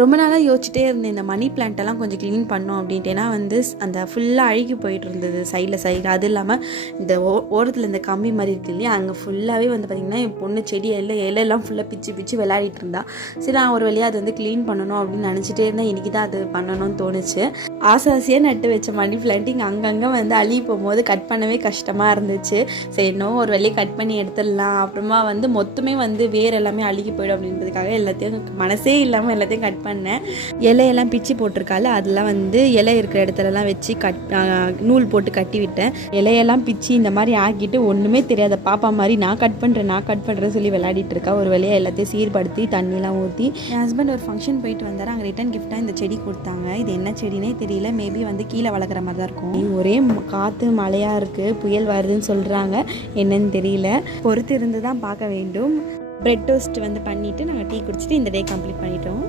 ரொம்ப நாளாக யோசிச்சுட்டே இருந்தேன் இந்த மணி பிளான்ட்டெல்லாம் கொஞ்சம் க்ளீன் பண்ணோம் அப்படின்ட்டு. ஏன்னா வந்து அந்த ஃபுல்லாக அழுகி போயிட்டு இருந்தது சைடில். அது இல்லாமல் இந்த ஓரத்தில் இந்த கம்பி மாதிரி இருக்கு இல்லையா, அங்கே ஃபுல்லாகவே வந்து பார்த்திங்கன்னா என் பொண்ணு செடி இலையெல்லாம் ஃபுல்லாக பிச்சு விளையாடிட்டு இருந்தா. சரி நான் ஒரு வழியாக அதை வந்து க்ளீன் பண்ணணும் அப்படின்னு நினச்சிட்டே இருந்தேன். இன்றைக்கி தான் அது பண்ணணும்னு தோணுச்சு. ஆசையாக நட்டு வச்ச மணி பிளான்ட் இங்கே அங்கங்கே வந்து அழுகி போகும்போது கட் பண்ணவே கஷ்டமாக இருந்துச்சு. சரி இன்னும் ஒரு வழியை கட் பண்ணி எடுத்துடலாம். அப்புறமா வந்து மொத்தமே வந்து வேறு எல்லாமே அழுகி போயிடும் அப்படின்றதுக்காக எல்லாத்தையும் மனசே இல்லாமல் எல்லாத்தையும் கட் பண்ணேன். இலையெல்லாம் பிச்சு போட்டிருக்கால அதெல்லாம் வந்து இலை இருக்கிற இடத்துலலாம் வச்சு நூல் போட்டு கட்டி விட்டேன். இலையெல்லாம் பிச்சு இந்த மாதிரி ஆக்கிட்டு ஒன்றுமே தெரியாத பாப்பா மாதிரி நான் கட் பண்ணுறேன் சொல்லி விளையாடிட்டு இருக்கா. ஒரு வழியாக எல்லாத்தையும் சீர்படுத்தி தண்ணிலாம் ஊற்றி என் ஹஸ்பண்ட் ஒரு ஃபங்க்ஷன் போயிட்டு வந்தார். அங்கே ரிட்டன் கிஃப்டாக இந்த செடி கொடுத்தாங்க. இது என்ன செடினே தெரியல, மேபி வந்து கீழே வளர்க்குற மாதிரி தான் இருக்கும். ஒரே காற்று மழையாக இருக்குது, புயல் வருதுன்னு சொல்கிறாங்க, என்னன்னு தெரியல, பொறுத்து இருந்து தான் பார்க்க வேண்டும். பிரெட் டோஸ்ட் வந்து பண்ணிவிட்டு நாங்கள் டீ குடிச்சிட்டு இந்த டே கம்ப்ளீட் பண்ணிட்டோம்.